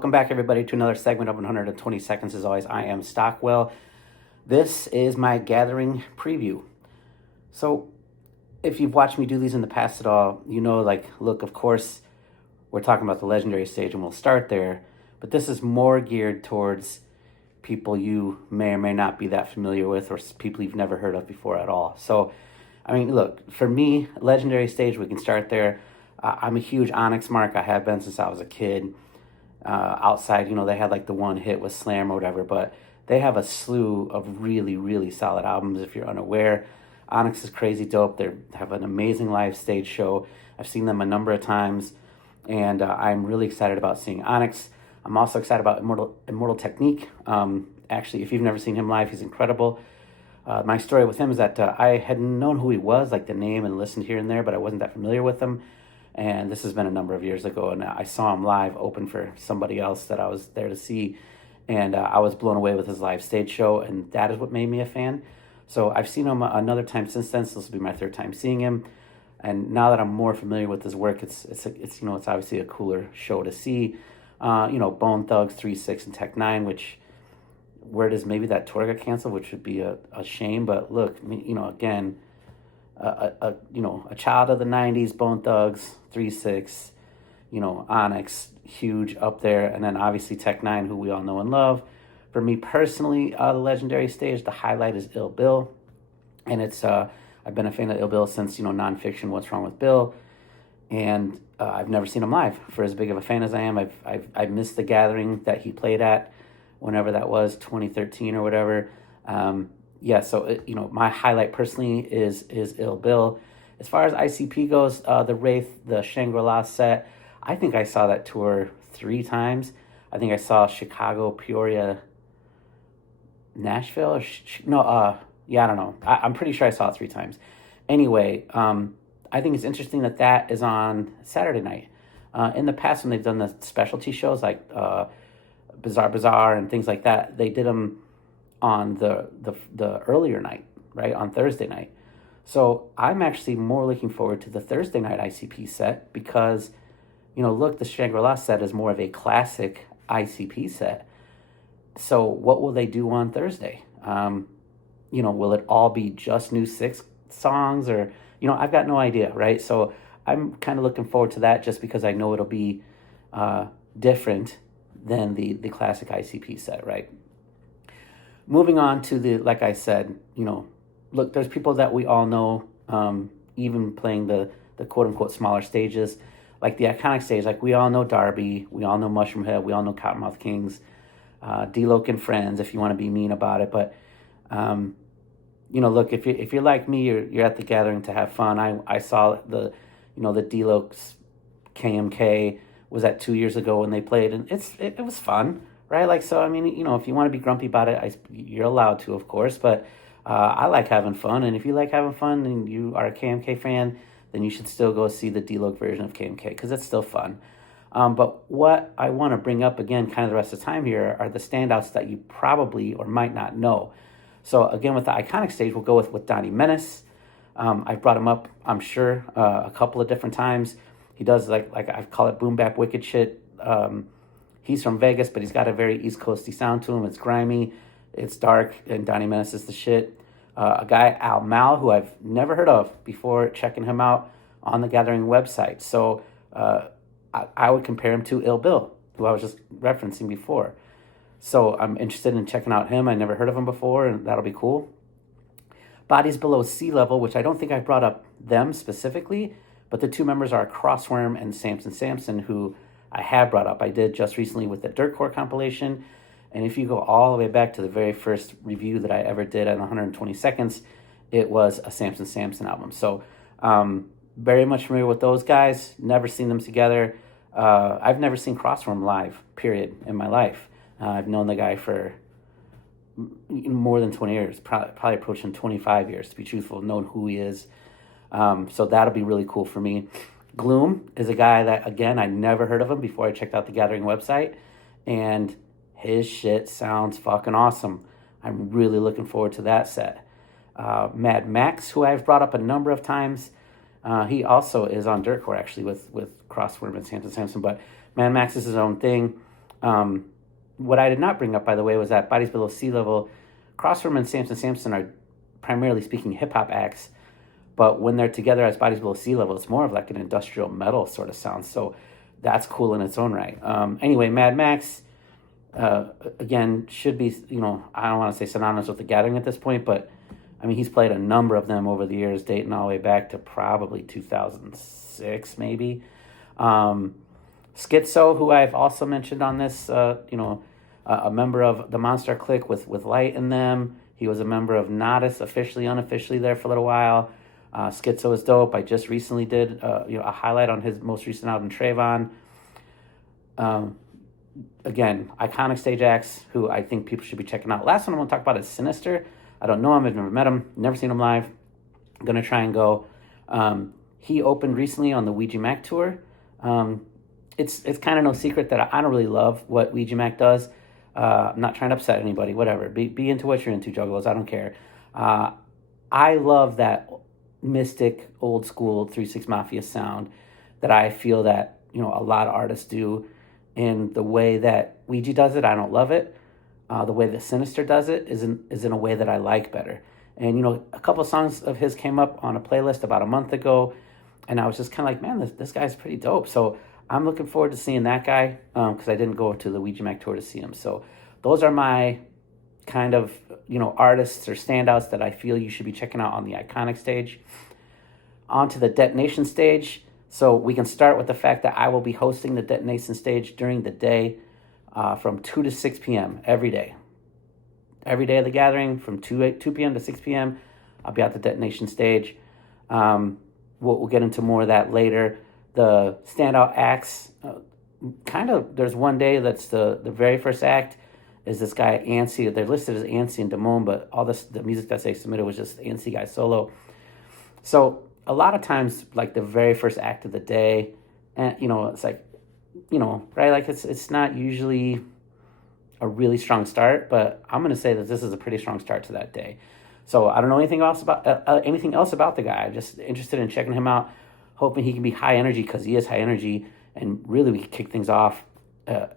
Welcome back, everybody, to another segment of 120 Seconds. As always, I am Stockwell. This is my gathering preview. So, if you've watched me do these in the past at all, you know, look, of course, we're talking about the legendary stage, and we'll start there. But this is more geared towards people you may or may not be that familiar with, or people you've never heard of before at all. So, I mean, look, for me, legendary stage, we can start there. I'm a huge Onyx mark. I have been since I was a kid. Outside, you know, they had like the one hit with Slam or whatever, but they have a slew of really, really solid albums if you're unaware. Onyx is crazy dope. They have an amazing live stage show. I've seen them a number of times, and I'm really excited about seeing Onyx. I'm also excited about Immortal Technique. Actually, if you've never seen him live, he's incredible. My story with him is that I had known who he was, like the name, and listened here and there, but I wasn't that familiar with him. And this has been a number of years ago, and I saw him live open for somebody else that I was there to see, and I was blown away with his live stage show, and that is what made me a fan. So I've seen him another time since then, so this will be my third time seeing him, and now that I'm more familiar with his work, it's you know, it's obviously a cooler show to see. You know, Bone Thugs, 3-6, and Tech 9, which, where does maybe that tour got canceled, which would be a shame, but look, I mean, you know, again, a child of the 90s, Bone Thugs, 3-6, you know, Onyx, huge up there, and then obviously Tech 9, who we all know and love. For me personally, the legendary stage, the highlight is Ill Bill, and it's I've been a fan of Ill Bill since, you know, Nonfiction, What's Wrong with Bill, and I've never seen him live. For as big of a fan as I am, I've missed the gathering that he played at, whenever that was, 2013 or whatever. Yeah, so, you know, my highlight personally is Ill Bill. As far as ICP goes, the Wraith, the Shangri-La set, I think I saw that tour 3 times. I think I saw Chicago, Peoria, Nashville, I don't know. I'm pretty sure I saw it 3 times. Anyway, I think it's interesting that is on Saturday night. In the past, when they've done the specialty shows like Bizarre Bazaar and things like that, they did them on the earlier night, right, on Thursday night. So I'm actually more looking forward to the Thursday night ICP set because, you know, look, the Shangri-La set is more of a classic ICP set. So what will they do on Thursday? You know, will it all be just new 6 songs, or, you know, I've got no idea, right? So I'm kind of looking forward to that just because I know it'll be different than the classic ICP set, right? Moving on to like I said, you know, look, there's people that we all know, even playing the quote-unquote smaller stages, like the iconic stage. Like, we all know Darby, we all know Mushroom Head, we all know Cottonmouth Kings, D-Loc and Friends, if you want to be mean about it. But, you know, look, if you're like me, you're at the gathering to have fun. I saw the D-Loc's KMK was that 2 years ago when they played, and it was fun, right? Like, so, I mean, you know, if you want to be grumpy about it, you're allowed to, of course, but I like having fun, and if you like having fun and you are a KMK fan, then you should still go see the D-Loc version of KMK, because it's still fun. But what I want to bring up again, kind of the rest of the time here, are the standouts that you probably or might not know. So again, with the iconic stage, we'll go with Donnie Menace. I've brought him up, I'm sure, a couple of different times. He does like I call it boom bap wicked shit. He's from Vegas, but he's got a very East Coasty sound to him. It's grimy, it's dark, and Donnie Menace is the shit. A guy, Al Mal, who I've never heard of before checking him out on the Gathering website. So I would compare him to Ill Bill, who I was just referencing before. So I'm interested in checking out him. I never heard of him before, and that'll be cool. Bodies Below Sea Level, which I don't think I brought up them specifically, but the 2 members are Crossworm and Samson, who I have brought up. I did just recently with the Dirtcore compilation. And if you go all the way back to the very first review that I ever did at 120 Seconds, it was a Samson album. So very much familiar with those guys. Never seen them together. I've never seen Crossworm live, period, in my life. I've known the guy for more than 20 years, probably approaching 25 years, to be truthful, known who he is. So that'll be really cool for me. Gloom is a guy that, again, I never heard of him before I checked out the Gathering website, and his shit sounds fucking awesome. I'm really looking forward to that set. Mad Max, who I've brought up a number of times, he also is on Dirtcore, actually, with Crossworm and Samson, but Mad Max is his own thing. What I did not bring up, by the way, was that Bodies Below Sea Level, Crossroom and Samson Sampson are primarily speaking hip hop acts, but when they're together as Bodies Below Sea Level, it's more of like an industrial metal sort of sound. So that's cool in its own right. Anyway, Mad Max, again, should be, I don't want to say synonymous with The Gathering at this point, but I mean, he's played a number of them over the years, dating all the way back to probably 2006, maybe. Schizo, who I've also mentioned on this, a member of the Monster Clique with Light in them. He was a member of Nodis, officially, unofficially there for a little while. Schizo is dope. I just recently did a highlight on his most recent album, Trayvon. Again, iconic stage acts who I think people should be checking out. Last one I want to talk about is Sinister. I don't know him. I've never met him. Never seen him live. I'm going to try and go. He opened recently on the Ouija Mac tour. It's kind of no secret that I don't really love what Ouija Mac does. I'm not trying to upset anybody. Whatever. Be into what you're into, Juggalos. I don't care. I love that mystic, old school 3-6 Mafia sound that I feel that a lot of artists do. And the way that Ouija does it, I don't love it. The way that Sinister does it is in a way that I like better. And, a couple of songs of his came up on a playlist about a month ago, and I was just kind of like, man, this guy's pretty dope. So I'm looking forward to seeing that guy because I didn't go to the Ouija Mac tour to see him. So those are my kind of, artists or standouts that I feel you should be checking out on the Iconic stage. On to the Detonation stage. So we can start with the fact that I will be hosting the Detonation stage during the day from 2 to 6 p.m. every day. Every day of the gathering from 2 p.m. to 6 p.m. I'll be at the Detonation stage. We'll get into more of that later. The standout acts, there's one day that's the very first act is this guy, Ansi. They're listed as Ansi and Damone, but all the music that they submitted was just Ansi guy solo. So a lot of times, like the very first act of the day, and it's like, right? Like it's not usually a really strong start, but I'm gonna say that this is a pretty strong start to that day. So I don't know anything else about the guy. I'm just interested in checking him out, hoping he can be high energy because he is high energy, and really we can kick things off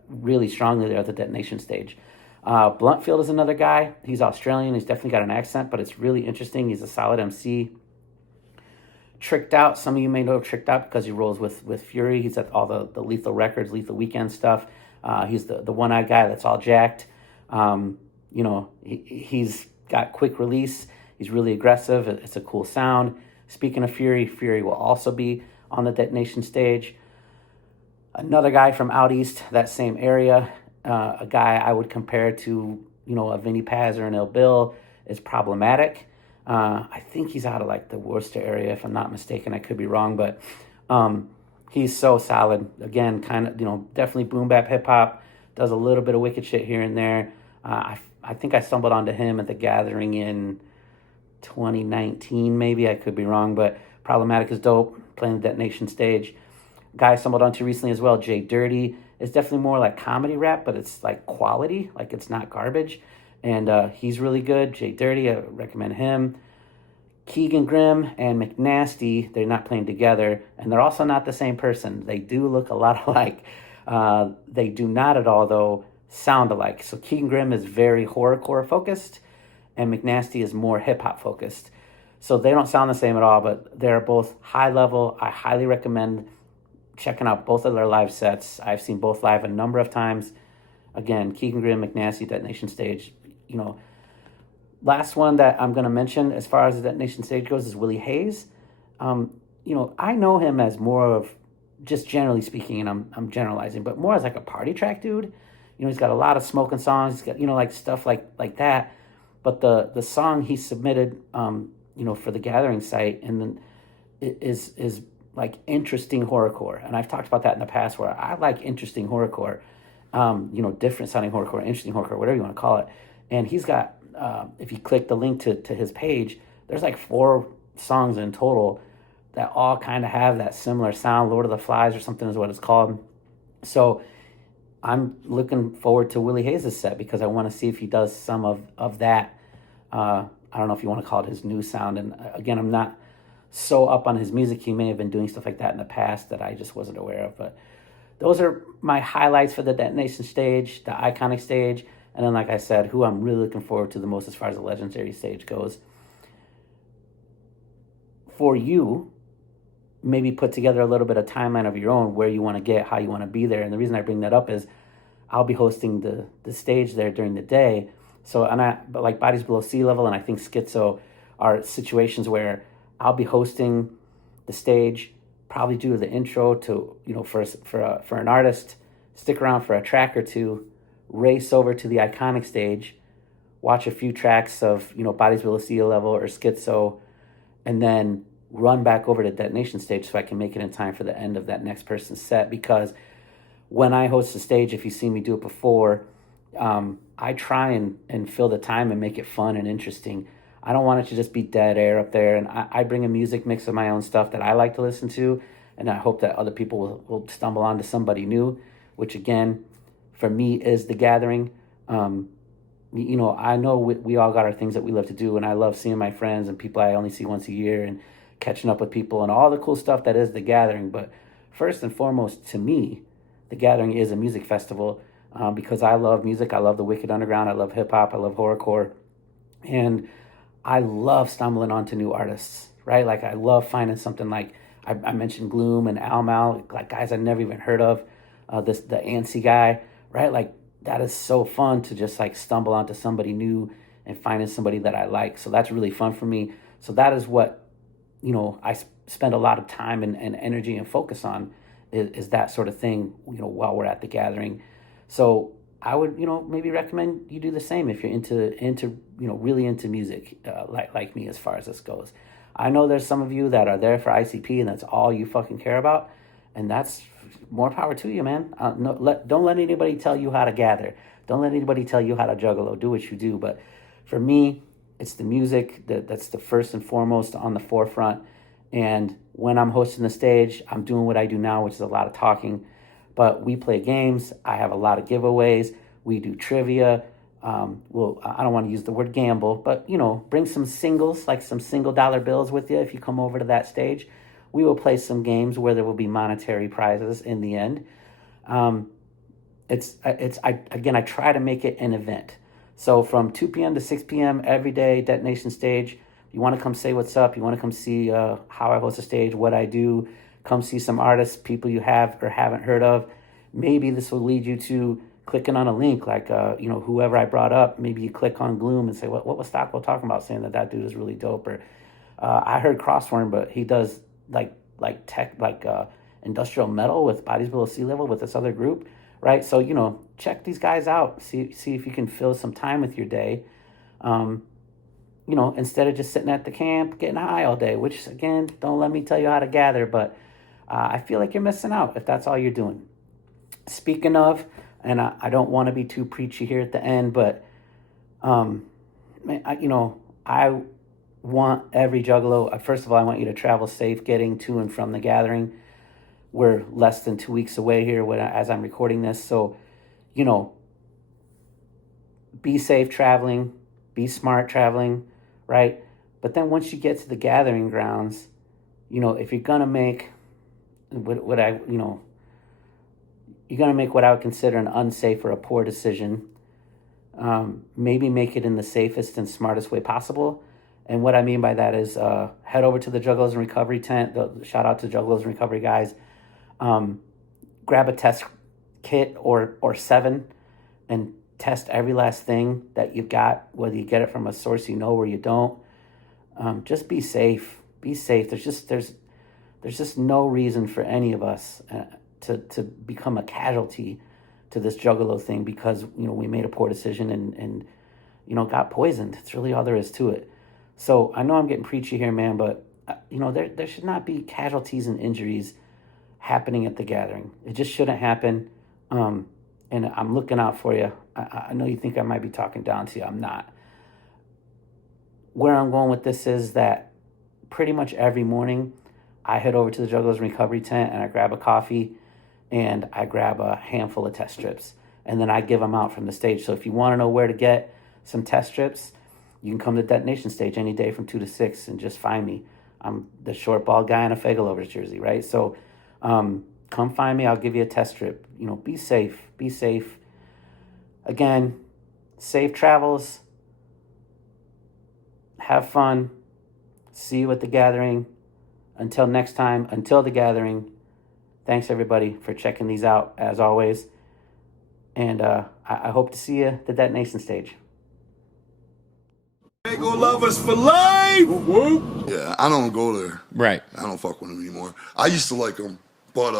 really strongly there at the Detonation stage. Bluntfield is another guy. He's Australian. He's definitely got an accent, but it's really interesting. He's a solid MC. Tricked Out. Some of you may know Tricked Out because he rolls with Fury. He's at all the Lethal Records, Lethal Weekend stuff. He's the one-eyed guy that's all jacked. He's got quick release. He's really aggressive. It's a cool sound. Speaking of Fury, Fury will also be on the Detonation stage. Another guy from out east, that same area, a guy I would compare to, a Vinnie Paz or an Ill Bill, is Problematic. I think he's out of like the Worcester area, if I'm not mistaken. I could be wrong, but he's so solid. Again, kind of, definitely boom bap hip hop. Does a little bit of wicked shit here and there. I think I stumbled onto him at the Gathering in 2019, maybe. I could be wrong, but Problematic is dope. Playing the Detonation stage. Guy I stumbled onto recently as well, Jay Dirty. It's definitely more like comedy rap, but it's like quality, like it's not garbage. And he's really good. Jay Dirty, I recommend him. Keegan Grimm and McNasty, they're not playing together, and they're also not the same person. They do look a lot alike. They do not at all, though, sound alike. So Keegan Grimm is very horrorcore focused, and McNasty is more hip-hop focused. So they don't sound the same at all, but they're both high level. I highly recommend checking out both of their live sets. I've seen both live a number of times. Again, Keegan Grimm, McNasty, Detonation stage. Last one that I'm going to mention as far as the Detonation stage goes is Willie Hayes. I know him as more of, just generally speaking, and I'm generalizing, but more as like a party track dude. He's got a lot of smoking songs. He's got, like stuff like that. But the song he submitted, for the Gathering site, and then is like interesting horrorcore. And I've talked about that in the past where I like interesting horrorcore, different sounding horrorcore, interesting horrorcore, whatever you want to call it. And he's got, if you click the link to his page, there's like 4 songs in total that all kind of have that similar sound. Lord of the Flies or something is what it's called. So I'm looking forward to Willie Hayes' set because I want to see if he does some of that. I don't know if you want to call it his new sound. And again, I'm not so up on his music. He may have been doing stuff like that in the past that I just wasn't aware of. But those are my highlights for the detonation stage, the iconic stage, and then, like I said, who I'm really looking forward to the most as far as the legendary stage goes. For you, maybe put together a little bit of timeline of your own, where you want to get, how you want to be there. And the reason I bring that up is I'll be hosting the stage there during the day. So, but like Bodies Below Sea Level and I think Schizo are situations where I'll be hosting the stage, probably do the intro to, for an artist, stick around for a track or two, race over to the iconic stage, watch a few tracks of, Bodies Below Sea Level or Schizo, and then run back over to detonation stage so I can make it in time for the end of that next person's set. Because when I host the stage, if you've seen me do it before, I try and fill the time and make it fun and interesting. I don't want it to just be dead air up there. And I bring a music mix of my own stuff that I like to listen to. And I hope that other people will stumble onto somebody new, which again, for me, is the gathering. I know we all got our things that we love to do. And I love seeing my friends and people I only see once a year and catching up with people and all the cool stuff that is the gathering. But first and foremost, to me, the gathering is a music festival because I love music. I love the Wicked Underground. I love hip hop. I love horrorcore. And I love stumbling onto new artists, right? Like I love finding something like I mentioned Gloom and Al Mal, like guys I never even heard of. The Ansi guy, right? Like that is so fun to just like stumble onto somebody new and finding somebody that I like. So that's really fun for me. So that is what I spend a lot of time and energy and focus on is that sort of thing, while we're at the gathering. So I would, maybe recommend you do the same if you're into really into music, like me as far as this goes. I know there's some of you that are there for ICP and that's all you fucking care about. And that's more power to you, man. Don't let anybody tell you how to gather. Don't let anybody tell you how to juggalo. Do what you do. But for me, it's the music that's the first and foremost on the forefront. And when I'm hosting the stage, I'm doing what I do now, which is a lot of talking. But we play games. I have a lot of giveaways. We do trivia. I don't want to use the word gamble, but, bring some singles, like some $1 bills with you if you come over to that stage. We will play some games where there will be monetary prizes in the end. I try to make it an event. So from 2 p.m. to 6 p.m. every day, detonation stage. You want to come say what's up. You want to come see how I host a stage, what I do. Come see some artists, people you have or haven't heard of. Maybe this will lead you to clicking on a link like, whoever I brought up. Maybe you click on Gloom and say, what was Stockwell talking about, saying that dude is really dope. Or I heard Crossworm, but he does like tech, industrial metal with Bodies Below Sea Level with this other group, right? So, check these guys out. See if you can fill some time with your day. Instead of just sitting at the camp getting high all day, which again, don't let me tell you how to gather, but I feel like you're missing out if that's all you're doing. Speaking of, and I don't want to be too preachy here at the end, but I want every juggalo. First of all, I want you to travel safe getting to and from the gathering. We're less than 2 weeks away here as I'm recording this, so be safe traveling, be smart traveling, right? But then once you get to the gathering grounds, if you're gonna make you're gonna make what I would consider an unsafe or a poor decision, maybe make it in the safest and smartest way possible. And what I mean by that is head over to the Juggalos and Recovery tent. Shout out to Juggalos and Recovery guys. Grab a test kit or 7 and test every last thing that you've got, whether you get it from a source or you don't. Just be safe. Be safe. There's just no reason for any of us to become a casualty to this juggalo thing because we made a poor decision and got poisoned. It's really all there is to it. So I know I'm getting preachy here, man, but there should not be casualties and injuries happening at the gathering. It just shouldn't happen. And I'm looking out for you. I know you think I might be talking down to you. I'm not. Where I'm going with this is that pretty much every morning I head over to the Juggalos and Recovery tent and I grab a coffee and I grab a handful of test strips. And then I give them out from the stage. So if you want to know where to get some test strips, you can come to detonation stage any day from 2 to 6 and just find me. I'm the short bald guy in a Fagelovers jersey, right? So come find me. I'll give you a test strip. You know, be safe. Be safe. Again, safe travels. Have fun. See you at the gathering. Until next time, until the gathering, thanks everybody for checking these out as always. And I hope to see you at the detonation stage. They gonna love us for life. Yeah, I don't go there. Right. I don't fuck with them anymore. I used to like them, but